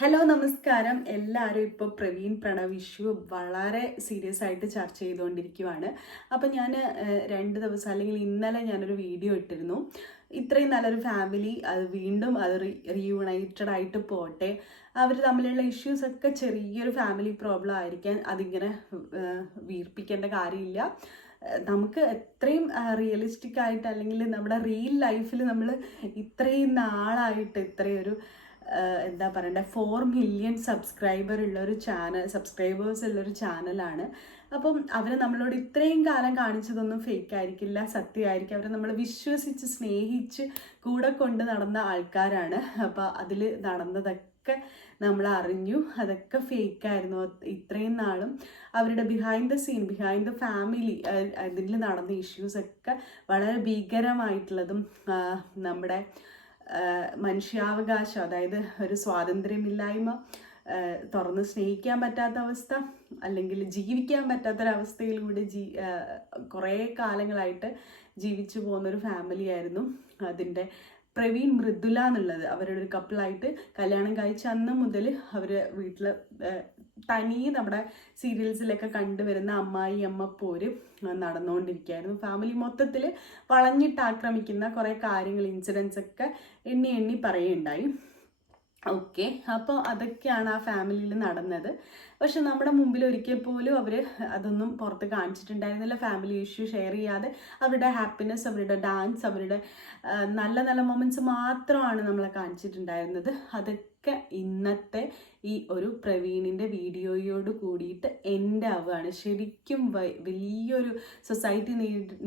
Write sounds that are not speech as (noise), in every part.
Hello നമസ്കാരം. എല്ലാവരും ഇപ്പോൾ പ്രവീൺ പ്രണവ് ഇഷ്യൂ വളരെ സീരിയസ് ആയിട്ട് ചർച്ച ചെയ്തുകൊണ്ടിരിക്കുവാണ്. അപ്പോൾ ഞാൻ രണ്ട് ദിവസം അല്ലെങ്കിൽ ഇന്നലെ ഞാനൊരു വീഡിയോ ഇട്ടിരുന്നു. ഇത്രയും നല്ലൊരു ഫാമിലി അത് വീണ്ടും അത് റീ റീയുണൈറ്റഡ് ആയിട്ട് പോട്ടെ. അവർ തമ്മിലുള്ള ഇഷ്യൂസ് ഒക്കെ ചെറിയൊരു ഫാമിലി പ്രോബ്ലം ആയിരിക്കാൻ അതിങ്ങനെ വീർപ്പിക്കേണ്ട കാര്യമില്ല. നമുക്ക് എത്രയും റിയലിസ്റ്റിക് ആയിട്ട് അല്ലെങ്കിൽ നമ്മുടെ റിയൽ ലൈഫിൽ നമ്മൾ ഇത്രയും നാളായിട്ട് ഇത്രയൊരു എന്താ പറയണ്ടേ ഫോർ മില്യൺ സബ്സ്ക്രൈബർ ഉള്ള ഒരു ചാനൽ സബ്സ്ക്രൈബേഴ്സ് ഉള്ളൊരു ചാനലാണ് അപ്പം അവർ നമ്മളോട് ഇത്രയും കാലം കാണിച്ചതൊന്നും ഫേക്ക് ആയിരിക്കില്ല സത്യമായിരിക്കും. അവരെ നമ്മൾ വിശ്വസിച്ച് സ്നേഹിച്ച് കൂടെ കൊണ്ട് നടന്ന ആൾക്കാരാണ്. അപ്പോൾ അതിൽ നടന്നതൊക്കെ നമ്മൾ അറിഞ്ഞു. അതൊക്കെ ഫേക്ക് ആയിരുന്നു. ഇത്രയും നാളും അവരുടെ behind the scene behind the family അതിൽ നടന്ന ഇഷ്യൂസൊക്കെ വളരെ ഭീകരമായിട്ടുള്ളതും നമ്മുടെ മനുഷ്യാവകാശം അതായത് ഒരു സ്വാതന്ത്ര്യമില്ലായ്മ തുറന്ന് സ്നേഹിക്കാൻ പറ്റാത്ത അവസ്ഥ അല്ലെങ്കിൽ ജീവിക്കാൻ പറ്റാത്തൊരവസ്ഥയിലൂടെ ജീ കുറേ കാലങ്ങളായിട്ട് ജീവിച്ചു പോകുന്നൊരു ഫാമിലി ആയിരുന്നു അതിന്റെ പ്രവീൺ മൃദുല എന്നുള്ളത്. അവരുടെ ഒരു കപ്പിളായിട്ട് കല്യാണം കഴിച്ച അന്ന് മുതൽ അവർ വീട്ടിൽ തനിയെ നമ്മുടെ സീരിയൽസിലൊക്കെ കണ്ടുവരുന്ന അമ്മായി അമ്മ പോര് നടന്നുകൊണ്ടിരിക്കുകയായിരുന്നു. ഫാമിലി മൊത്തത്തിൽ വളഞ്ഞിട്ട് ആക്രമിക്കുന്ന കുറേ കാര്യങ്ങൾ ഇൻസിഡൻസ് ഒക്കെ എണ്ണി എണ്ണി പറയുകയുണ്ടായി. ഓക്കെ അപ്പോൾ അതൊക്കെയാണ് ആ ഫാമിലിയിൽ നടന്നത്. പക്ഷെ നമ്മുടെ മുമ്പിൽ ഒരിക്കൽ പോലും അവർ അതൊന്നും പുറത്ത് കാണിച്ചിട്ടുണ്ടായിരുന്നില്ല. ഫാമിലി ഇഷ്യൂ ഷെയർ ചെയ്യാതെ അവരുടെ ഹാപ്പിനെസ് അവരുടെ ഡാൻസ് അവരുടെ നല്ല നല്ല മൊമെന്റ്സ് മാത്രമാണ് നമ്മളെ കാണിച്ചിട്ടുണ്ടായിരുന്നത്. അതൊക്കെ ഇന്നത്തെ ഈ ഒരു പ്രവീണിന്റെ വീഡിയോയോട് കൂടിയിട്ട് എന്റെ ആവുകയാണ് ശരിക്കും വലിയൊരു സൊസൈറ്റി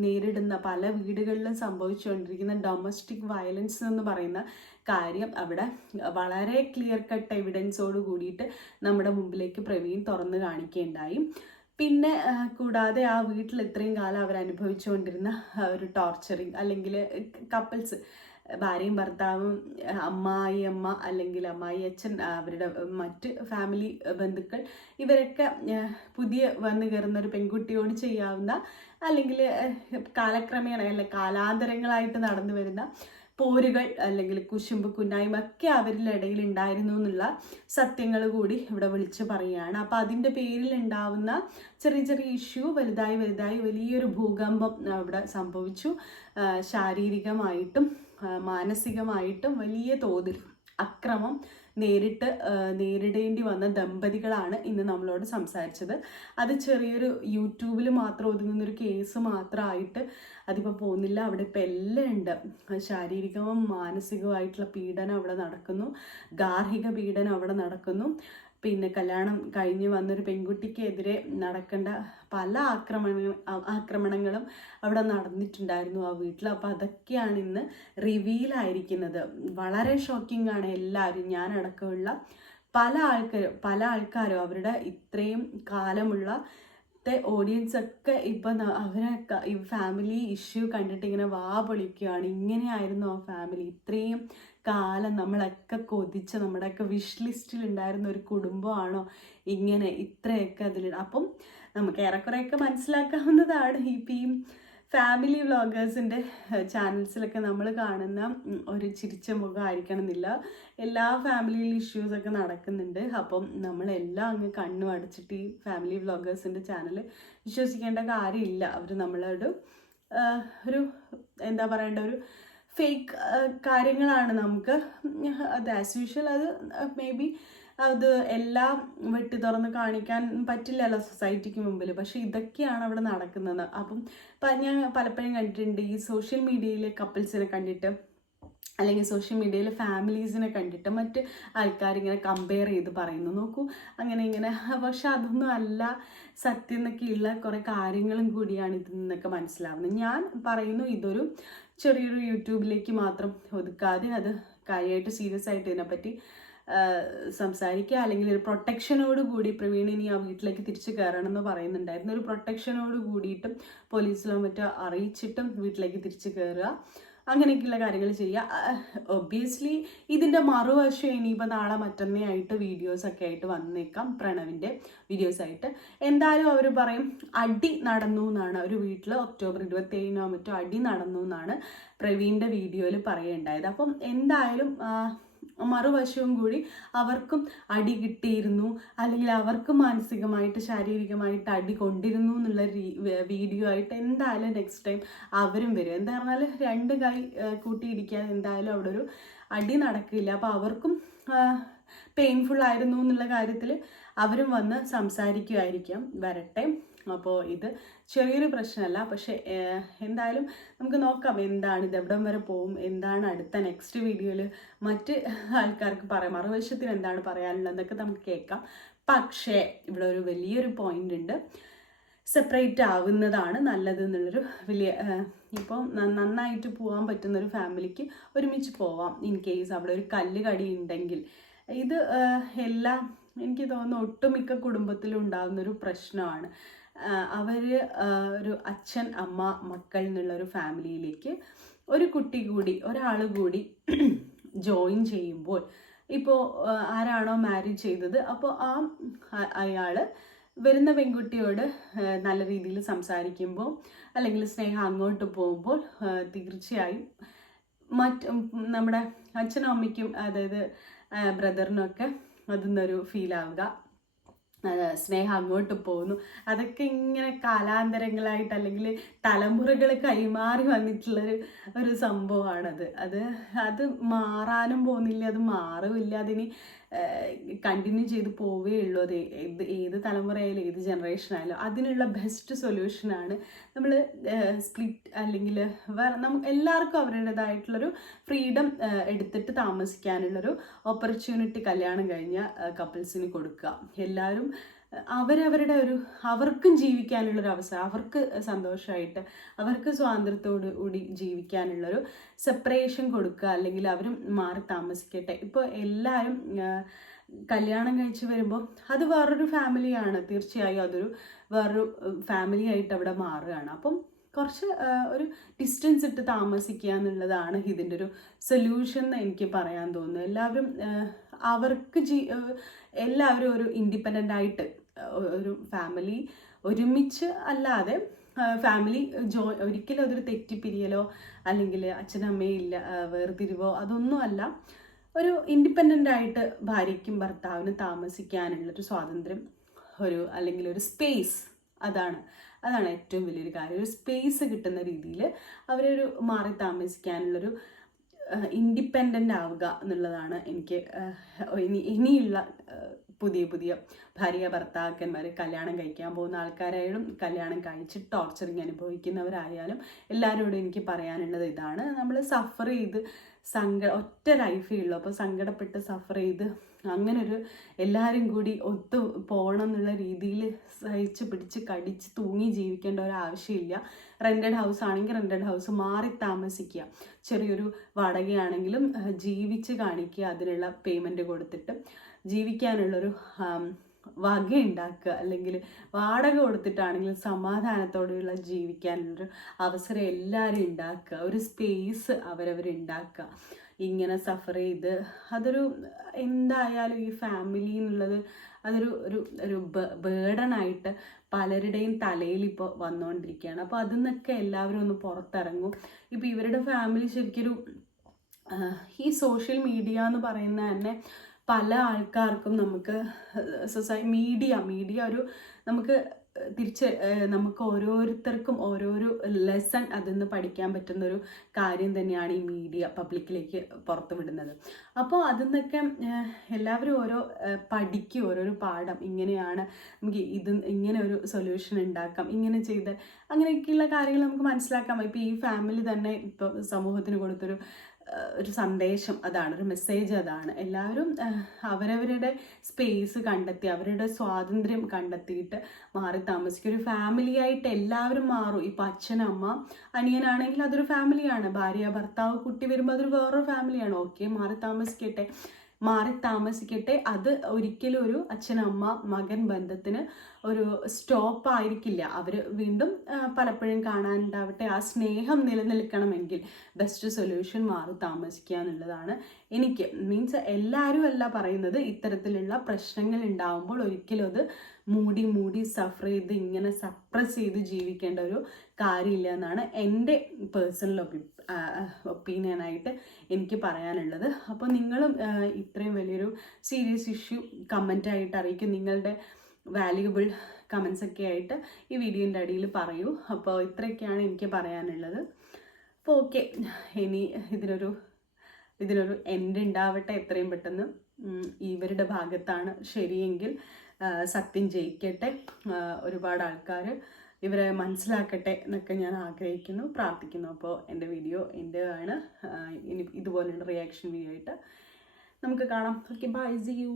നേരിടുന്ന പല വീടുകളിലും സംഭവിച്ചുകൊണ്ടിരിക്കുന്ന ഡൊമസ്റ്റിക് വയലൻസ് എന്ന് പറയുന്ന കാര്യം അവിടെ വളരെ ക്ലിയർ കട്ട് എവിഡൻസോട് കൂടിയിട്ട് നമ്മുടെ മുമ്പിലേക്ക് പ്രവീൺ തുറന്ന് കാണിക്കുകയുണ്ടായി പിന്നെ കൂടാതെ ആ വീട്ടിൽ ഇത്രയും കാലം അവർ അനുഭവിച്ചുകൊണ്ടിരുന്ന ഒരു ടോർച്ചറിങ് അല്ലെങ്കിൽ കപ്പിൾസ് ഭാര്യയും ഭർത്താവും അമ്മായി അമ്മ അല്ലെങ്കിൽ അമ്മായി അച്ഛൻ അവരുടെ മറ്റ് ഫാമിലി ബന്ധുക്കൾ ഇവരൊക്കെ പുതിയ വന്നു കയറുന്ന ഒരു പെൺകുട്ടിയോട് ചെയ്യാവുന്ന അല്ലെങ്കിൽ കാലക്രമേണ അല്ലെ കാലാന്തരങ്ങളായിട്ട് നടന്നു വരുന്ന പോരുകൾ അല്ലെങ്കിൽ കുശുമ്പ് കുന്നായ്മ ഒക്കെ അവരുടെ ഇടയിൽ ഉണ്ടായിരുന്നു എന്നുള്ള സത്യങ്ങൾ കൂടി ഇവിടെ വിളിച്ച് പറയുകയാണ്. അപ്പം അതിന്റെ പേരിൽ ഉണ്ടാവുന്ന ചെറിയ ചെറിയ ഇഷ്യൂ വലുതായി വലുതായി വലിയൊരു ഭൂകമ്പം അവിടെ സംഭവിച്ചു. ശാരീരികമായിട്ടും മാനസികമായിട്ടും വലിയ തോതിൽ അക്രമം നേരിട്ട് നേരിടേണ്ടി വന്ന ദമ്പതികളാണ് ഇന്ന് നമ്മളോട് സംസാരിച്ചത്. അത് ചെറിയൊരു യൂട്യൂബിൽ മാത്രം ഒതുങ്ങുന്നൊരു കേസ് മാത്രമായിട്ട് അതിപ്പോൾ പോകുന്നില്ല. അവിടെ ഇപ്പം എല്ലാം ഉണ്ട്. ശാരീരികവും മാനസികവുമായിട്ടുള്ള പീഡനം അവിടെ നടക്കുന്നു. ഗാർഹിക പീഡനം അവിടെ നടക്കുന്നു. പിന്നെ കല്യാണം കഴിഞ്ഞ് വന്നൊരു പെൺകുട്ടിക്കെതിരെ നടക്കേണ്ട പല ആക്രമണ ആക്രമണങ്ങളും അവിടെ നടന്നിട്ടുണ്ടായിരുന്നു ആ വീട്ടിൽ. അപ്പോൾ അതൊക്കെയാണ് ഇന്ന് റിവീലായിരിക്കുന്നത്. വളരെ ഷോക്കിംഗ് ആണ് എല്ലാവരും. ഞാനടക്കമുള്ള പല ആൾക്കാരും പല ആൾക്കാരും അവരുടെ ഇത്രയും കാലമുള്ള ഓഡിയൻസ് ഒക്കെ ഇപ്പം അവരെ ഈ ഫാമിലി ഇഷ്യൂ കണ്ടിട്ട് ഇങ്ങനെ വാ പൊളിക്കുകയാണ് ഇങ്ങനെയായിരുന്നു ആ ഫാമിലി. ഇത്രയും കാലം നമ്മളൊക്കെ കൊതിച്ച നമ്മുടെയൊക്കെ വിഷ് ലിസ്റ്റിൽ ഉണ്ടായിരുന്ന ഒരു കുടുംബമാണോ ഇങ്ങനെ ഇത്രയൊക്കെ അതിൽ അപ്പം നമുക്ക് ഏറെക്കുറെയൊക്കെ മനസ്സിലാക്കാവുന്നതാണ്. ഇപ്പം ഈ ഫാമിലി വ്ളോഗേഴ്സിന്റെ ചാനൽസിലൊക്കെ നമ്മൾ കാണുന്ന ഒരു ചിരിച്ച മുഖമായിരിക്കണം എന്നില്ല എല്ലാ ഫാമിലിയിൽ ഇഷ്യൂസൊക്കെ നടക്കുന്നുണ്ട്. അപ്പം നമ്മളെല്ലാം അങ്ങ് കണ്ണു അടച്ചിട്ട് ഈ ഫാമിലി വ്ളോഗേഴ്സിന്റെ ചാനൽ വിശ്വസിക്കേണ്ട കാര്യമില്ല. അവർ നമ്മളോട് ഒരു എന്താ പറയേണ്ട ഒരു ഫേക്ക് കാര്യങ്ങളാണ് നമുക്ക്. അത് ആസ് യൂഷ്വൽ അത് മേ ബി അത് എല്ലാം വെട്ടി തുറന്ന് കാണിക്കാൻ പറ്റില്ലല്ലോ സൊസൈറ്റിക്ക് മുമ്പിൽ പക്ഷേ ഇതൊക്കെയാണ് അവിടെ നടക്കുന്നത്. അപ്പം ഞാൻ പലപ്പോഴും കണ്ടിട്ടുണ്ട് ഈ സോഷ്യൽ മീഡിയയിലെ കപ്പിൾസിനെ കണ്ടിട്ട് അല്ലെങ്കിൽ സോഷ്യൽ മീഡിയയിൽ ഫാമിലീസിനെ കണ്ടിട്ട് മറ്റ് ആൾക്കാരിങ്ങനെ കമ്പയർ ചെയ്ത് പറയുന്നു. നോക്കൂ അങ്ങനെ ഇങ്ങനെ. പക്ഷെ അതൊന്നും അല്ല സത്യം എന്നൊക്കെയുള്ള കുറേ കാര്യങ്ങളും കൂടിയാണ് ഇതിൽ നിന്നൊക്കെ മനസ്സിലാവുന്നത്. ഞാൻ പറയുന്നു ഇതൊരു ചെറിയൊരു യൂട്യൂബിലേക്ക് മാത്രം ഒതുക്കാതെ അത് കാര്യമായിട്ട് സീരിയസ് ആയിട്ട് ഇതിനെപ്പറ്റി സംസാരിക്കുക. അല്ലെങ്കിൽ ഒരു പ്രൊട്ടക്ഷനോട് കൂടി പ്രവീൺ ഇനി ആ വീട്ടിലേക്ക് തിരിച്ചു കയറണം എന്ന് പറയുന്നുണ്ടായിരുന്നു. ഒരു പ്രൊട്ടക്ഷനോട് കൂടിയിട്ടും പോലീസിലോ മറ്റോ അറിയിച്ചിട്ടും വീട്ടിലേക്ക് തിരിച്ചു കയറുക. അങ്ങനെയൊക്കെയുള്ള കാര്യങ്ങൾ ചെയ്യുക. ഒബിയസ്ലി ഇതിന്റെ മറുവശം ഇനിയിപ്പോൾ നാളെ മറ്റന്നേ ആയിട്ട് വീഡിയോസൊക്കെ ആയിട്ട് വന്നേക്കാം പ്രണവിന്റെ വീഡിയോസായിട്ട് എന്തായാലും അവർ പറയും അടി നടന്നു എന്നാണ്. ഒരു വീട്ടിൽ ഒക്ടോബർ ഇരുപത്തി ഏഴിനോ മറ്റോ അടി നടന്നു എന്നാണ് പ്രവീണിന്റെ വീഡിയോയിൽ പറയുണ്ടായത്. അപ്പം എന്തായാലും മറുവശവും കൂടി അവർക്കും അടി കിട്ടിയിരുന്നു. അല്ലെങ്കിൽ അവർക്ക് മാനസികമായിട്ട് ശാരീരികമായിട്ട് അടി കൊണ്ടിരുന്നു എന്നുള്ള വീഡിയോ ആയിട്ട് എന്തായാലും നെക്സ്റ്റ് ടൈം അവരും വരും. എന്താ പറഞ്ഞാൽ രണ്ട് കൈ കൂട്ടിയിടിക്കാൻ എന്തായാലും അവിടെ ഒരു അടി നടക്കില്ല. അപ്പോൾ അവർക്കും പെയിൻഫുൾ ആയിരുന്നു എന്നുള്ള കാര്യത്തിൽ അവരും വന്ന് സംസാരിക്കുമായിരിക്കാം വരട്ടെ. അപ്പോൾ ഇത് ചെറിയൊരു പ്രശ്നമല്ല. പക്ഷേ എന്തായാലും നമുക്ക് നോക്കാം എന്താണ് ഇത് എവിടം വരെ പോവും എന്താണ് അടുത്ത നെക്സ്റ്റ് വീഡിയോയിൽ മറ്റ് ആൾക്കാർക്ക് പറയാം. മറുവശത്തിന് എന്താണ് പറയാനുള്ളതെന്നൊക്കെ നമുക്ക് കേൾക്കാം. പക്ഷേ ഇവിടെ ഒരു വലിയൊരു പോയിന്റ് ഉണ്ട്. സെപ്പറേറ്റ് ആവുന്നതാണ് നല്ലത് എന്നുള്ളൊരു വലിയ ഇപ്പോൾ നന്നായിട്ട് പോകാൻ പറ്റുന്ന ഒരു ഫാമിലിക്ക് ഒരുമിച്ച് പോവാം. ഇൻ കേസ് അവിടെ ഒരു കല്ല് കടി ഉണ്ടെങ്കിൽ. ഇത് എല്ലാം എനിക്ക് തോന്നുന്നു ഒട്ടുമിക്ക കുടുംബത്തിലും ഉണ്ടാകുന്നൊരു പ്രശ്നമാണ്. അവർ ഒരു അച്ഛൻ അമ്മ മക്കൾ എന്നുള്ള ഒരു ഫാമിലിയിലേക്ക് ഒരു കുട്ടി കൂടി ഒരാൾ കൂടി (clears throat) ജോയിൻ ചെയ്യുമ്പോൾ ഇപ്പോൾ ആരാണോ മാരേജ് ചെയ്തത് അപ്പോൾ ആ അയാൾ വരുന്ന പെൺകുട്ടിയോട് നല്ല രീതിയിൽ സംസാരിക്കുമ്പോൾ അല്ലെങ്കിൽ സ്നേഹം അങ്ങോട്ട് പോകുമ്പോൾ തീർച്ചയായും മറ്റ് നമ്മുടെ അച്ഛനും അമ്മയ്ക്കും അതായത് ബ്രദറിനൊക്കെ അതിന്നൊരു ഫീൽ ആവുക. സ്നേഹം അങ്ങോട്ട് പോകുന്നു അതൊക്കെ ഇങ്ങനെ കാലാന്തരങ്ങളായിട്ട് അല്ലെങ്കിൽ തലമുറകൾ കൈമാറി വന്നിട്ടുള്ളൊരു ഒരു സംഭവമാണത്. അത് അത് മാറാനും പോകുന്നില്ല അത് മാറുമില്ല. അതിന് കണ്ടിന്യൂ ചെയ്ത് പോവേ ഉള്ളൂ. അത് ഏത് ഏത് തലമുറയായാലും ഏത് ജനറേഷൻ ആയാലും. അതിനുള്ള ബെസ്റ്റ് സൊല്യൂഷനാണ് നമ്മൾ സ്പ്ലിറ്റ് അല്ലെങ്കിൽ വേറെ നമുക്ക് എല്ലാവർക്കും അവരുടേതായിട്ടുള്ളൊരു ഫ്രീഡം എടുത്തിട്ട് താമസിക്കാനുള്ളൊരു ഓപ്പർച്യൂണിറ്റി കല്യാണം കഴിഞ്ഞ കപ്പിൾസിന് കൊടുക്കുക. എല്ലാവരും അവരവരുടെ ഒരു അവർക്കും ജീവിക്കാനുള്ളൊരു അവസരം അവർക്ക് സന്തോഷമായിട്ട് അവർക്ക് സ്വാതന്ത്ര്യത്തോടു കൂടി ജീവിക്കാനുള്ളൊരു സെപ്പറേഷൻ കൊടുക്കുക അല്ലെങ്കിൽ അവരും മാറി താമസിക്കട്ടെ. ഇപ്പോൾ എല്ലാവരും കല്യാണം കഴിച്ച് വരുമ്പോൾ അത് വേറൊരു ഫാമിലിയാണ് തീർച്ചയായും അതൊരു വേറൊരു ഫാമിലി ആയിട്ട് അവിടെ മാറുകയാണ്. അപ്പം കുറച്ച് ഒരു ഡിസ്റ്റൻസ് ഇട്ട് താമസിക്കുക എന്നുള്ളതാണ് ഇതിന്റെ ഒരു സൊല്യൂഷൻ എന്ന് എനിക്ക് പറയാൻ തോന്നുന്നു എല്ലാവരും അവർക്ക് ജീ എല്ലാവരും ഒരു ഇൻഡിപെൻഡന്റ് ആയിട്ട് ഒരു ഫാമിലി ഒരുമിച്ച് അല്ലാതെ ഫാമിലി ജോ ഒരിക്കലും അതൊരു തെറ്റിപ്പിരിയലോ അല്ലെങ്കിൽ അച്ഛനമ്മയില്ല വേർതിരിവോ അതൊന്നും അല്ല. ഒരു ഇൻഡിപെൻഡന്റ് ആയിട്ട് ഭാര്യയ്ക്കും ഭർത്താവിനും താമസിക്കാനുള്ളൊരു സ്വാതന്ത്ര്യം ഒരു അല്ലെങ്കിൽ ഒരു സ്പേസ് അതാണ്. അതാണ് ഏറ്റവും വലിയൊരു കാര്യം. ഒരു സ്പേസ് കിട്ടുന്ന രീതിയിൽ അവരൊരു മാറി താമസിക്കാനുള്ളൊരു ഇൻഡിപെൻഡന്റ് ആവുക എന്നുള്ളതാണ് എനിക്ക് ഇനി ഇനിയുള്ള പുതിയ പുതിയ ഭാര്യ ഭർത്താക്കന്മാർ കല്യാണം കഴിക്കാൻ പോകുന്ന ആൾക്കാരായാലും കല്യാണം കഴിച്ച് ടോർച്ചറിങ് അനുഭവിക്കുന്നവരായാലും എല്ലാവരോടും എനിക്ക് പറയാനുള്ളത് ഇതാണ്. നമ്മൾ സഫർ ചെയ്ത് സങ്ക ഒറ്റ ലൈഫേ ഉള്ളൂ. അപ്പോൾ സങ്കടപ്പെട്ട് സഫർ ചെയ്ത് അങ്ങനെ ഒരു എല്ലാവരും കൂടി ഒത്തു പോകണം എന്നുള്ള രീതിയിൽ സഹിച്ച് പിടിച്ച് കടിച്ച് തൂങ്ങി ജീവിക്കേണ്ട ഒരു ആവശ്യമില്ല റെന്റഡ് ഹൗസ് ആണെങ്കിൽ റെന്റഡ് ഹൗസ് മാറി താമസിക്കുക. ചെറിയൊരു വാടകയാണെങ്കിലും ജീവിച്ച് കാണിക്കുക അതിനുള്ള പേയ്മെന്റ് കൊടുത്തിട്ട്. ജീവിക്കാനുള്ളൊരു വക ഉണ്ടാക്കുക അല്ലെങ്കിൽ വാടക കൊടുത്തിട്ടാണെങ്കിലും സമാധാനത്തോടെയുള്ള ജീവിക്കാനുള്ളൊരു അവസരം എല്ലാവരും ഉണ്ടാക്കുക. ഒരു സ്പേസ് അവരവർ ഉണ്ടാക്കുക ഇങ്ങനെ സഫർ ചെയ്ത്. അതൊരു എന്തായാലും ഈ ഫാമിലി എന്നുള്ളത് അതൊരു ഒരു ഒരു ബേഡനായിട്ട് പലരുടെയും തലയിൽ ഇപ്പോൾ വന്നുകൊണ്ടിരിക്കുകയാണ് അപ്പോൾ അതിൽ നിന്നൊക്കെ എല്ലാവരും ഒന്ന് പുറത്തിറങ്ങും. ഇപ്പോൾ ഇവരുടെ ഫാമിലി ശരിക്കൊരു ഈ സോഷ്യൽ മീഡിയ എന്ന് പറയുന്ന തന്നെ പല ആൾക്കാർക്കും നമുക്ക് സൊസൈ മീഡിയ മീഡിയ ഒരു നമുക്ക് തിരിച്ച് നമുക്ക് ഓരോരുത്തർക്കും ഓരോരോ ലെസൺ അതിൽ നിന്ന് പഠിക്കാൻ പറ്റുന്ന ഒരു കാര്യം തന്നെയാണ് ഈ മീഡിയ പബ്ലിക്കിലേക്ക് പുറത്തു വിടുന്നത്. അപ്പോൾ അതിൽ നിന്നൊക്കെ എല്ലാവരും ഓരോ പഠിക്കും ഓരോരോ പാഠം. ഇങ്ങനെയാണ് നമുക്ക് ഇത് ഇങ്ങനെ ഒരു സൊല്യൂഷൻ ഉണ്ടാക്കാം. ഇങ്ങനെ ചെയ്ത് അങ്ങനെയൊക്കെയുള്ള കാര്യങ്ങൾ നമുക്ക് മനസ്സിലാക്കാം ഇപ്പോൾ ഈ ഫാമിലി തന്നെ ഇപ്പോൾ സമൂഹത്തിന് കൊടുത്തൊരു ഒരു സന്ദേശം അതാണ് ഒരു മെസ്സേജ് അതാണ്. എല്ലാവരും അവരവരുടെ സ്പേസ് കണ്ടെത്തി അവരുടെ സ്വാതന്ത്ര്യം കണ്ടെത്തിയിട്ട് മാറി താമസിക്കും. ഒരു ഫാമിലി ആയിട്ട് എല്ലാവരും മാറും. ഇപ്പം അച്ഛനമ്മ അനിയനാണെങ്കിൽ അതൊരു ഫാമിലിയാണ് ഭാര്യ ഭർത്താവ് കുട്ടി വരുമ്പോൾ അതൊരു വേറൊരു ഫാമിലിയാണ് ഓക്കെ മാറി താമസിക്കട്ടെ. മാറി താമസിക്കട്ടെ. അത് ഒരിക്കലും ഒരു അച്ഛനമ്മ മകൻ ബന്ധത്തിന് ഒരു സ്റ്റോപ്പ് ആയിരിക്കില്ല. അവർ വീണ്ടും പലപ്പോഴും കാണാനുണ്ടാവട്ടെ. ആ സ്നേഹം നിലനിൽക്കണമെങ്കിൽ ബെസ്റ്റ് സൊല്യൂഷൻ മാറി താമസിക്കുക എന്നുള്ളതാണ് എനിക്ക്. മീൻസ് എല്ലാവരും അല്ല പറയുന്നത് ഇത്തരത്തിലുള്ള പ്രശ്നങ്ങൾ ഉണ്ടാവുമ്പോൾ ഒരിക്കലും അത് മൂടി മൂടി സഫർ ചെയ്ത് ഇങ്ങനെ സപ്രസ് ചെയ്ത് ജീവിക്കേണ്ട ഒരു കാര്യമില്ല എന്നാണ് എന്റെ പേഴ്സണൽ ഒപ്പി ഒപ്പീനിയനായിട്ട് എനിക്ക് പറയാനുള്ളത്. അപ്പോൾ നിങ്ങളും ഇത്രയും വലിയൊരു സീരിയസ് ഇഷ്യൂ കമന്റായിട്ട് അറിയിക്കും. നിങ്ങളുടെ വാല്യുബിൾ കമൻസ് ഒക്കെ ആയിട്ട് ഈ വീഡിയോന്റെ അടിയിൽ പറയൂ. അപ്പോൾ ഇത്രയൊക്കെയാണ് എനിക്ക് പറയാനുള്ളത്. അപ്പോൾ ഓക്കെ ഇനി ഇതിനൊരു ഇതിനൊരു എൻഡ് ഉണ്ടാവട്ടെ എത്രയും പെട്ടെന്ന്. ഇവരുടെ ഭാഗത്താണ് ശരിയെങ്കിൽ സത്യം ജയിക്കട്ടെ. ഒരുപാട് ആൾക്കാർ ഇവരെ മനസ്സിലാക്കട്ടെ എന്നൊക്കെ ഞാൻ ആഗ്രഹിക്കുന്നു പ്രാർത്ഥിക്കുന്നു. അപ്പോൾ എന്റെ വീഡിയോ എന്റെ ആണ് ഇനി ഇതുപോലെയുള്ള റിയാക്ഷൻ വീഡിയോ ആയിട്ട് നമുക്ക് കാണാം. Okay bye C U